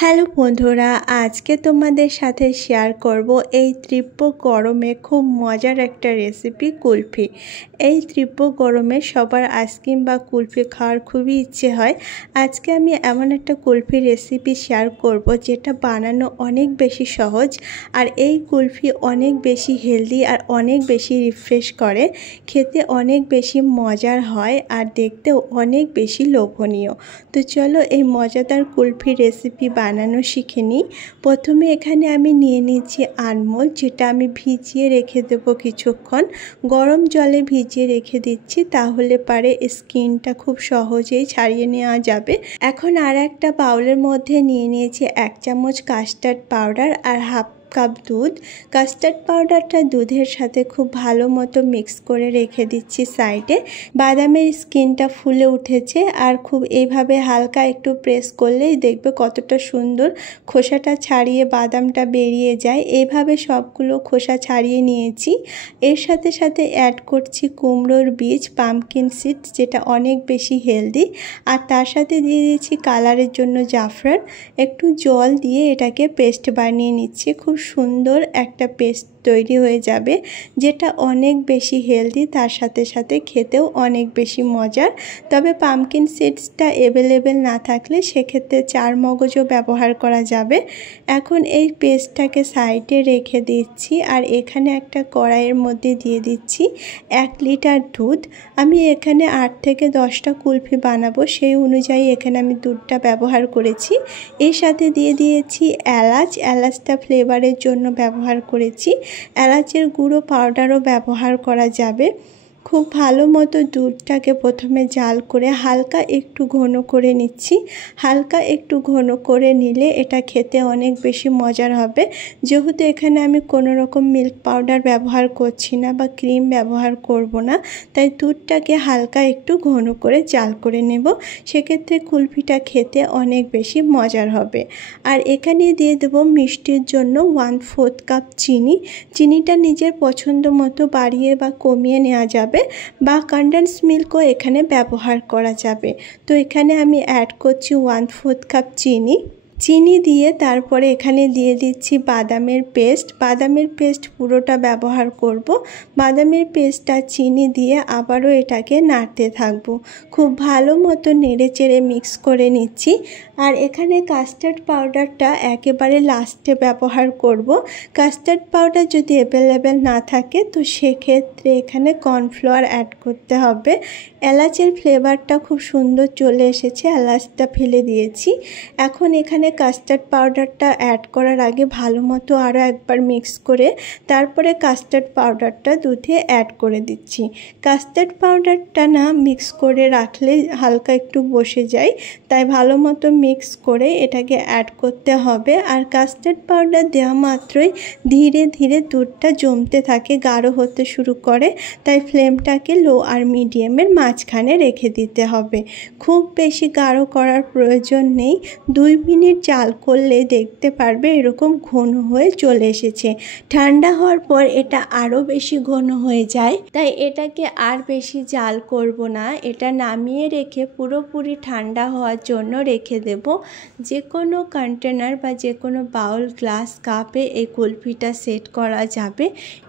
Hello বন্ধুরা, আজকে তোমাদের সাথে শেয়ার করব এই তীব্র গরমে খুব মজার একটা রেসিপি কুলফি। এই তীব্র গরমে সবার আইসক্রিম বা কুলফি খাওয়ার খুবই ইচ্ছে হয়। আজকে আমি এমন একটা কুলফি রেসিপি শেয়ার করব যেটা বানানো অনেক বেশি সহজ, আর এই কুলফি অনেক বেশি হেলদি আর অনেক বেশি রিফ্রেশ করে, খেতে অনেক বেশি মজার হয় আর দেখতেও অনেক বেশি লোভনীয়। তো চলো এই মজাদার কুলফি রেসিপি বানানো শিখে নিই। প্রথমে এখানে আমি নিয়ে নিচ্ছি আনমোল, যেটা আমি ভিজিয়ে রেখে দেবো কিছুক্ষণ। গরম জলে ভিজিয়ে রেখে দিচ্ছি, তাহলে পারে স্কিনটা খুব সহজেই ছাড়িয়ে নেওয়া যাবে। এখন আর একটা বাউলের মধ্যে নিয়ে নিয়েছি 1 চামচ কাস্টার্ড পাউডার আর হাফ কাপ দুধ। কাস্টার্ড পাউডারটা দুধের সাথে খুব ভালো মতো মিক্স করে রেখে দিচ্ছি সাইডে। বাদামের স্কিনটা ফুলে উঠেছে, আর খুব এইভাবে হালকা একটু প্রেস করলেই দেখবে কতটা সুন্দর খোসাটা ছাড়িয়ে বাদামটা বেরিয়ে যায়। এইভাবে সবগুলো খোসা ছাড়িয়ে নিয়েছি। এর সাথে সাথে অ্যাড করছি কুমড়োর বীজ, পাম্পকিন সিডস, যেটা অনেক বেশি হেলদি। আর তার সাথে দিয়ে দিচ্ছি কালারের জন্য জাফরান। একটু জল দিয়ে এটাকে পেস্ট বানিয়ে নিচ্ছি। খুব সুন্দর একটা পেস্ট তৈরি হয়ে যাবে, যেটা অনেক বেশি হেলদি, তার সাথে সাথে খেতেও অনেক বেশি মজার। তবে পাম্পকিন সিডসটা অ্যাভেলেবেল না থাকলে সেক্ষেত্রে চারমগজও ব্যবহার করা যাবে। এখন এই পেস্টটাকে সাইডে রেখে দিচ্ছি, আর এখানে একটা কড়াইয়ের মধ্যে দিয়ে দিচ্ছি 1 লিটার দুধ। আমি এখানে 8 থেকে 10টা কুলফি বানাবো, সেই অনুযায়ী এখানে আমি দুধটা ব্যবহার করেছি। এর সাথে দিয়ে দিয়েছি এলাচটা ফ্লেভারের জন্য ব্যবহার করেছি। এলাচের গুঁড়ো পাউডারও ব্যবহার করা যাবে। খুব ভালো মতো দুধটাকে প্রথমে জাল করে হালকা একটু ঘন করে নিচ্ছি। হালকা একটু ঘন করে নিলে এটা খেতে অনেক বেশি মজার হবে। যেহেতু এখানে আমি কোনো রকম মিল্ক পাউডার ব্যবহার করছি না বা ক্রিম ব্যবহার করব না, তাই দুধটাকে হালকা একটু ঘন করে জাল করে নেব। সেক্ষেত্রে কুলফিটা খেতে অনেক বেশি মজার হবে। আর এখানে দিয়ে দেবো মিষ্টির জন্য 1/4 কাপ চিনি। চিনিটা নিজের পছন্দ মতো বাড়িয়ে বা কমিয়ে নেওয়া যাবে, বা কনডেন্স মিল্কও এখানে ব্যবহার করা যাবে। তো এখানে আমি অ্যাড করছি 1/4 কাপ চিনি দিয়ে তারপরে এখানে দিয়ে দিচ্ছি বাদামের পেস্ট। বাদামের পেস্ট পুরোটা ব্যবহার করব। বাদামের পেস্টটা চিনি দিয়ে আবারও এটাকে নাড়তে থাকবো। খুব ভালো মতো নেড়ে চেড়ে মিক্স করে নিচ্ছি। আর এখানে কাস্টার্ড পাউডারটা একেবারে লাস্টে ব্যবহার করব। কাস্টার্ড পাউডার যদি অ্যাভেলেবেল না থাকে তো সেক্ষেত্রে এখানে কর্নফ্লাওয়ার অ্যাড করতে হবে। এলাচের ফ্লেভারটা খুব সুন্দর চলে এসেছে, এলাচটা ফেলে দিয়েছি। এখন এখানে কাস্টার্ড পাউডারটা অ্যাড করার আগে ভালো মতো আরও একবার মিক্স করে তারপরে কাস্টার্ড পাউডারটা দুধে অ্যাড করে দিচ্ছি। কাস্টার্ড পাউডারটা না মিক্স করে রাখলে হালকা একটু বসে যায়, তাই ভালো মতো মিক্স করে এটাকে অ্যাড করতে হবে। আর কাস্টার্ড পাউডার দেওয়া মাত্রই ধীরে ধীরে দুধটা জমতে থাকে, গাঢ় হতে শুরু করে, তাই ফ্লেমটাকে লো আর মিডিয়ামের মাঝখানে রেখে দিতে হবে। খুব বেশি গাঢ় করার প্রয়োজন নেই। 2 মিনিট জাল করলে দেখতে পারবে এরকম ঘন হয়ে চলে এসেছে। ঠান্ডা হওয়ার পর এটা আরও বেশি ঘন হয়ে যায়, তাই এটাকে আর বেশি জাল করব না। এটা নামিয়ে রেখে পুরোপুরি ঠান্ডা হওয়ার জন্য রেখে দেব। যে কোনো কন্টেনার বা যে কোনো বাউল, গ্লাস, কাপে এই কুলফিটা সেট করা যাবে।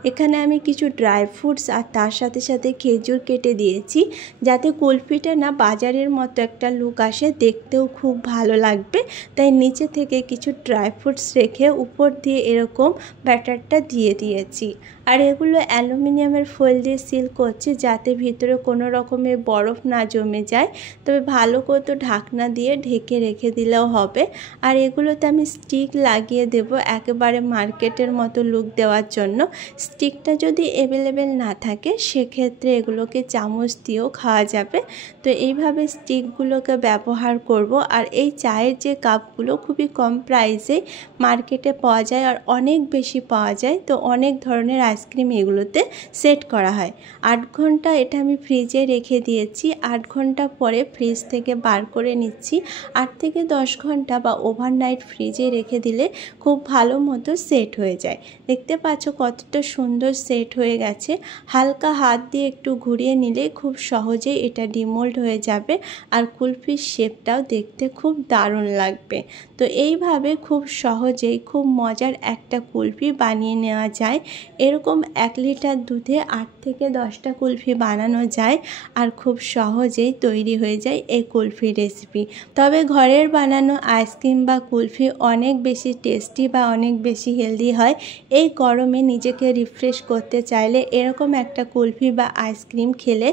এখানে আমি কিছু ড্রাই ফ্রুটস আর তার সাথে সাথে খেজুর কেটে দিয়েছি, যাতে কুলফিটা না বাজারের মতো একটা লুক আসে, দেখতেও খুব ভালো লাগবে। তাই নিচে থেকে কিছু ড্রাই ফ্রুটস রেখে উপর দিয়ে এরকম ব্যাটারটা দিয়ে দিয়েছি। আর এগুলো অ্যালুমিনিয়ামের ফয়েল দিয়ে সিল করছি, যাতে ভিতরে কোনো রকমের বরফ না জমে যায়। তবে ভালো করে তো ঢাকনা দিয়ে ঢেকে রেখে দিলেও হবে। আর এগুলোতে আমি স্টিক লাগিয়ে দেব একেবারে মার্কেটের মতো লুক দেওয়ার জন্য। স্টিকটা যদি অ্যাভেলেবেল না থাকে সেক্ষেত্রে এগুলোকে চামচ দিয়েও খাওয়া যাবে। তো এইভাবে স্টিকগুলোকে ব্যবহার করব। আর এই চায়ের যে কাপগুলো খুবই কম প্রাইসে মার্কেটে পাওয়া যায়, আর অনেক বেশি পাওয়া যায়। তো অনেক ধরনের আইসক্রিম এগুলোতে সেট করা হয়। 8 ঘন্টা এটা আমি ফ্রিজে রেখে দিয়েছি। 8 ঘন্টা পরে ফ্রিজ থেকে বার করে নিচ্ছি। 8 থেকে 10 ঘন্টা বা ওভারনাইট ফ্রিজে রেখে দিলে খুব ভালো মতো সেট হয়ে যায়। দেখতে পাচ্ছ কতটা সুন্দর সেট হয়ে গেছে। হালকা হাত দিয়ে একটু ঘুরিয়ে নিলে খুব সহজ সহজেই এটা ডিমোল্ড হয়ে যাবে আর কুলফির শেপটাও দেখতে খুব দারুণ লাগবে। তো এইভাবে খুব সহজেই খুব মজার একটা কুলফি বানিয়ে নেওয়া যায়। এরকম 1 লিটার দুধে 8 থেকে 10টা কুলফি বানানো যায় আর খুব সহজেই তৈরি হয়ে যায় এই কুলফি রেসিপি। তবে ঘরের বানানো আইসক্রিম বা কুলফি অনেক বেশি টেস্টি বা অনেক বেশি হেলদি হয়। এই গরমে নিজেকে রিফ্রেশ করতে চাইলে এরকম একটা কুলফি বা আইসক্রিম খেলে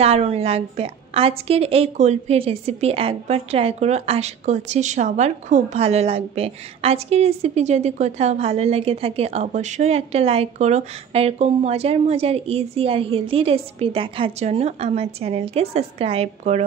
দারুণ লাগবে। আজকের এই কুলফির রেসিপি একবার ট্রাই করো, আশা করছি সবার খুব ভালো লাগবে। আজকের রেসিপি যদি কোথাও ভালো লেগে থাকে অবশ্যই একটা লাইক করো। এরকম মজার ইজি আর হেলদি রেসিপি দেখার জন্য আমার চ্যানেলকে সাবস্ক্রাইব করো।